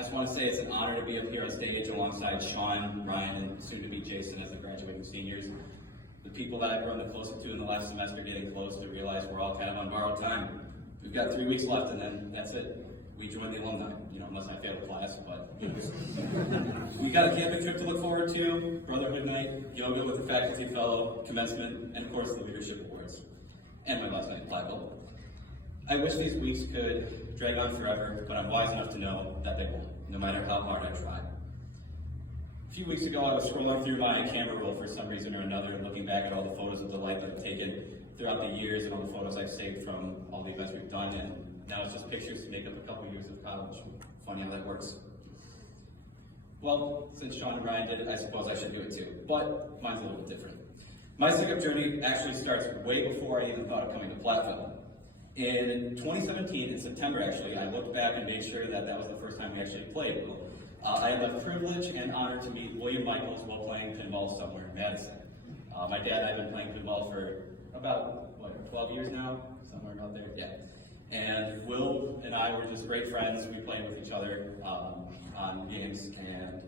just want to say it's an honor to be up here on stage alongside Sean, Ryan, and soon to be Jason as the graduating seniors. The people that I've grown the closest to in the last semester getting close to realize we're all kind of on borrowed time. We've got 3 weeks left and then that's it. We join the alumni, unless I fail a class, but we got a camping trip to look forward to, Brotherhood Night, yoga with a faculty fellow, commencement, and of course the leadership awards, and my last night plaque. I wish these weeks could drag on forever, but I'm wise enough to know that they won't, no matter how hard I try. A few weeks ago, I was scrolling through my camera roll for some reason or another and looking back at all the photos of delight that I've taken throughout the years and all the photos I've saved from all the events we've done, and now it's just pictures to make up a couple years of college. Funny how that works. Well, since Sean and Ryan did it, I suppose I should do it too, but mine's a little bit different. My Sig Ep journey actually starts way before I even thought of coming to Platteville. In 2017, in September actually, I looked back and made sure that was the first time we actually played. I had the privilege and honor to meet William Michaels while playing pinball somewhere in Madison. My dad and I have been playing pinball for about, 12 years now? Somewhere out there, yeah. And Will and I were just great friends. We played with each other on games, and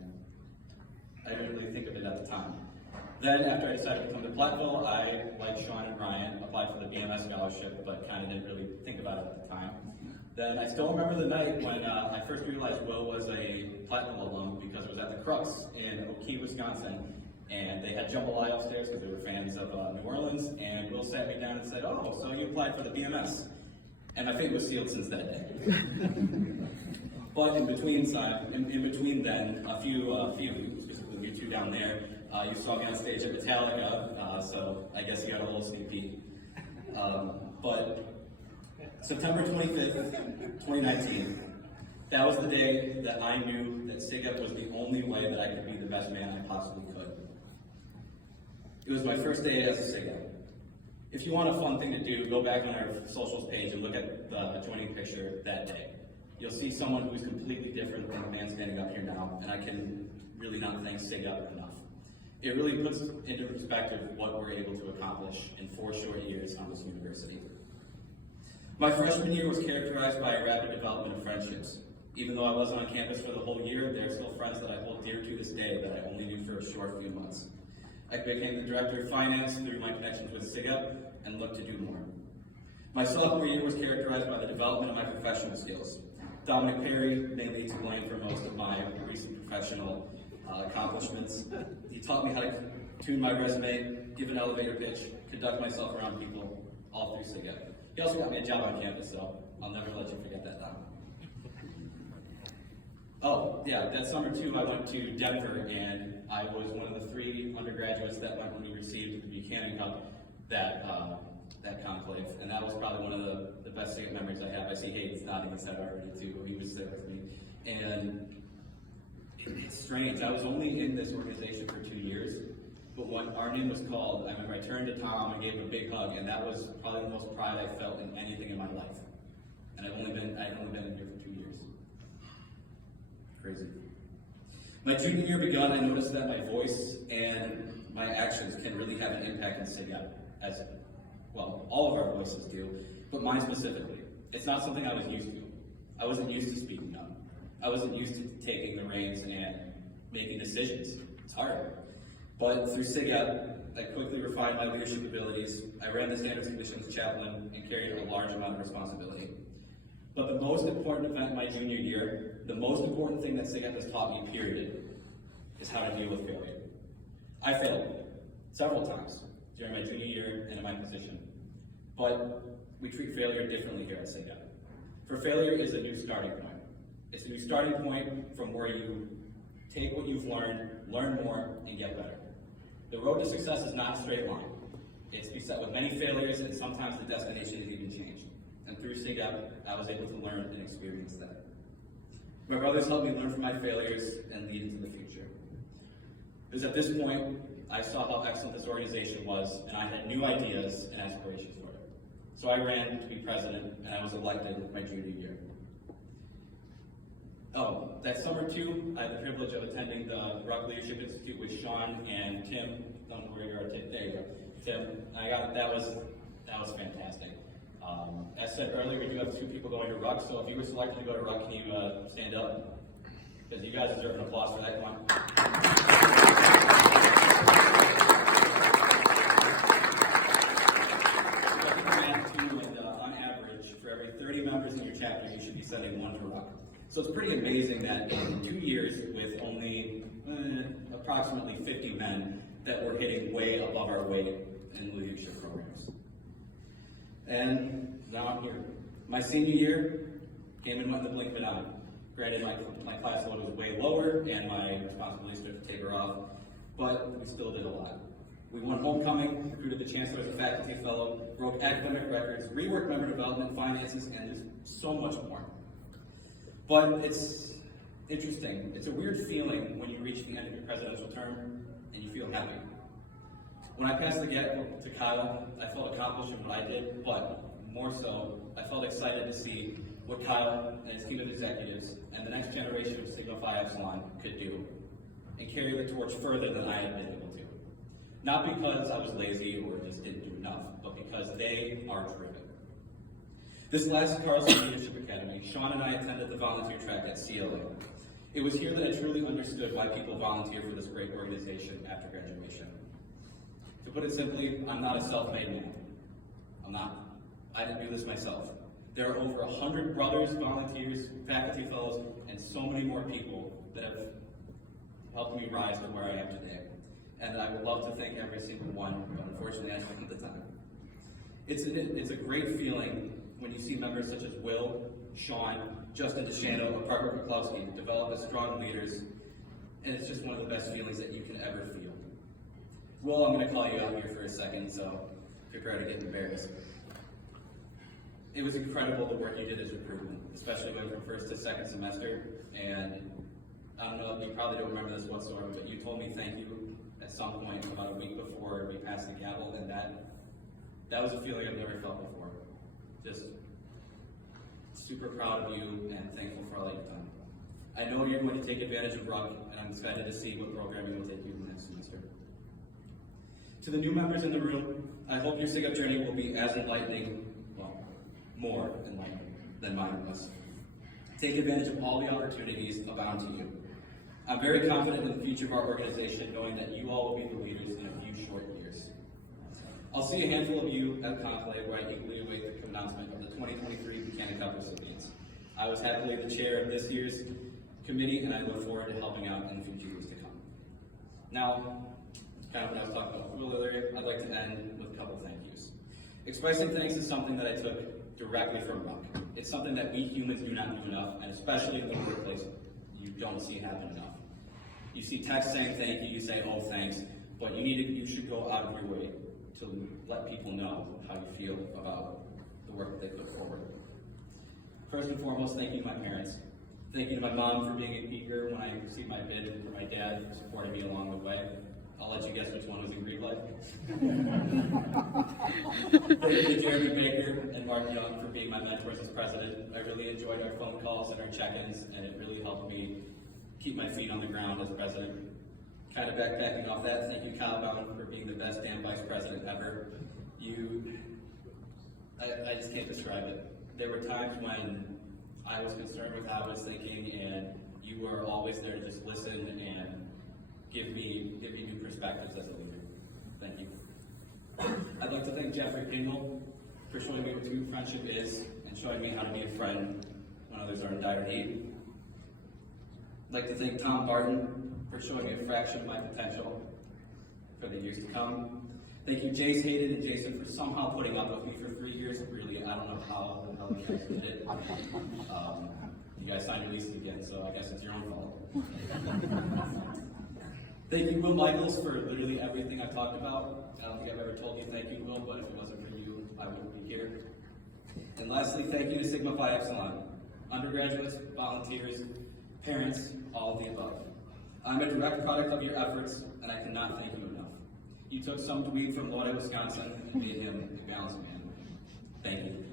I didn't really think of it at the time. Then, after I decided to come to Platteville, I, like Sean and Ryan, applied for the BMS scholarship, but kind of didn't really think about it at the time. Then I still remember the night when I first realized Will was a Platteville alum because it was at the Crux in Ep Wisconsin, and they had jambalaya upstairs because they were fans of New Orleans, and Will sat me down and said, "Oh, so you applied for the BMS?" And my fate was sealed since that day. But in between then, a few, specifically you two down there, you saw me on stage at Metallica, so I guess you got a little sneak peek. But September 25th, 2019, that was the day that I knew that Sig Ep was the only way that I could be the best man I possibly could. It was my first day as a Sig Ep. If you want a fun thing to do, go back on our socials page and look at the joining picture that day. You'll see someone who's completely different than the man standing up here now, and I can really not thank Sig Ep enough. It really puts into perspective what we're able to accomplish in 4 short years on this university. My freshman year was characterized by a rapid development of friendships. Even though I wasn't on campus for the whole year, there are still friends that I hold dear to this day that I only knew for a short few months. I became the director of finance through my connections with Sig Ep and looked to do more. My sophomore year was characterized by the development of my professional skills. Dominic Perry, mainly to blame for most of my recent professional accomplishments. He taught me how to tune my resume, give an elevator pitch, conduct myself around people, all through Sig Ep. He also got me a job on campus, so I'll never let you forget that, Dom. Oh, yeah, that summer too, I went to Denver, and I was one of the 3 undergraduates that went when we received the Buchanan Cup that conclave, and that was probably one of the best Sig Ep memories I have. I see Hayden's nodding his head already too. He was there with me, and it's strange. I was only in this organization for 2 years, but when our name was called, I remember I turned to Tom and gave him a big hug, and that was probably the most pride I felt in anything in my life. And I'd only been in here for 2 years. Crazy. My junior year begun, I noticed that my voice and my actions can really have an impact on Sig Ep, as well, all of our voices do, but mine specifically. It's not something I was used to. I wasn't used to speaking up. I wasn't used to taking the reins and making decisions. It's hard. But through Sig Ep, I quickly refined my leadership abilities. I ran the Standards Commission as chaplain and carried a large amount of responsibility. But the most important event my junior year, the most important thing that Sig Ep has taught me, period, is how to deal with failure. I failed several times during my junior year and in my position. But we treat failure differently here at Sig Ep. For failure is a new starting point. It's a new starting point from where you take what you've learned, learn more, and get better. The road to success is not a straight line. It's beset with many failures, and sometimes the destination is even changed. And through Sig Ep, I was able to learn and experience that. My brothers helped me learn from my failures and lead into the future. It was at this point I saw how excellent this organization was, and I had new ideas and aspirations for it. So I ran to be president, and I was elected my junior year. Oh, that summer too, I had the privilege of attending the Ruck Leadership Institute with Sean and Tim. Don't know where you are, there you go. Tim, that was fantastic. As said earlier, we do have 2 people going to Ruck, so if you were selected to go to Ruck, can you stand up? because you guys deserve an applause for that. Come on. On average, for every 30 members in your chapter, you should be sending one to Rock. So it's pretty amazing that in 2 years, with only approximately 50 men, that we're hitting way above our weight in leadership programs. And now I'm here. My senior year came and went in the blink of an eye. Granted, my class load was way lower and my responsibilities started to taper off, but we still did a lot. We won homecoming, recruited the chancellor as a faculty fellow, broke academic records, reworked member development, finances, and there's so much more. But it's interesting. It's a weird feeling when you reach the end of your presidential term and you feel happy. When I passed the gavel to Kyle, I felt accomplished in what I did, but more so, I felt excited to see what Kyle and his team of executives and the next generation of Sigma Phi Epsilon could do and carry the torch further than I had been able to. Not because I was lazy or just didn't do enough, but because they are driven. This last Carlson Leadership Academy, Sean and I attended the volunteer track at CLA. It was here that I truly understood why people volunteer for this great organization after graduation. To put it simply, I'm not a self-made man. I'm not. I didn't do this myself. There are over 100 brothers, volunteers, faculty fellows, and so many more people that have helped me rise to where I am today. And I would love to thank every single one, but unfortunately I don't have the time. It's a great feeling when you see members such as Will, Sean, Justin DeShano, and Parker Kuklowski develop as strong leaders, and it's just one of the best feelings that you can ever feel. Will, I'm going to call you out here for a second, so prepare to get embarrassed. It was incredible the work you did as recruitment, especially going from first to second semester, and I don't know, you probably don't remember this whatsoever, but you told me thank you at some point about a week before we passed the gavel, and that was a feeling I've never felt before. Just super proud of you and thankful for all that you've done. I know you're going to take advantage of Ruck, and I'm excited to see what programming will take you next semester. To the new members in the room, I hope your Sig Ep journey will be as enlightening, well, more enlightening than mine was. Take advantage of all the opportunities abound to you. I'm very confident in the future of our organization, knowing that you all will be the leaders in a few short years. I'll see a handful of you at Conclave, where I eagerly await the announcement of the 2023 Buchanan Cup recipients. I was happily the chair of this year's committee, and I look forward to helping out in the future years to come. Now, kind of what I was talking about earlier, I'd like to end with a couple thank yous. Expressing thanks is something that I took directly from Ruck. It's something that we humans do not do enough, and especially in the workplace, you don't see happen enough. You see text saying thank you, you say, oh thanks, but you should go out of your way to let people know how you feel about the work that they put forward. First and foremost, thank you to my parents. Thank you to my mom for being eager when I received my bid, and for my dad for supporting me along the way. I'll let you guess which one was in Greek life. Thank you to Jeremy Baker and Mark Young for being my mentors as president. I really enjoyed our phone calls and our check-ins, and it really helped me keep my feet on the ground as president. Kind of backpacking off that, thank you, Kyle Bowen, for being the best damn vice president ever. I just can't describe it. There were times when I was concerned with how I was thinking, and you were always there to just listen and give me new perspectives as a leader. Thank you. I'd like to thank Jeffrey Pingle for showing me what true friendship is and showing me how to be a friend when others are in dire need. I'd like to thank Tom Barton for showing me a fraction of my potential for the years to come. Thank you, Jace Hayden and Jason, for somehow putting up with me for 3 years. Really, I don't know how the hell you guys did it. You guys signed releases again, so I guess it's your own fault. Thank you, Will Michaels, for literally everything I talked about. I don't think I've ever told you thank you, Will, but if it wasn't for you, I wouldn't be here. And lastly, thank you to Sigma Phi Epsilon, undergraduates, volunteers, parents, all of the above. I'm a direct product of your efforts, and I cannot thank you enough. You took some dweeb from Wisconsin and made him a balanced man. Thank you.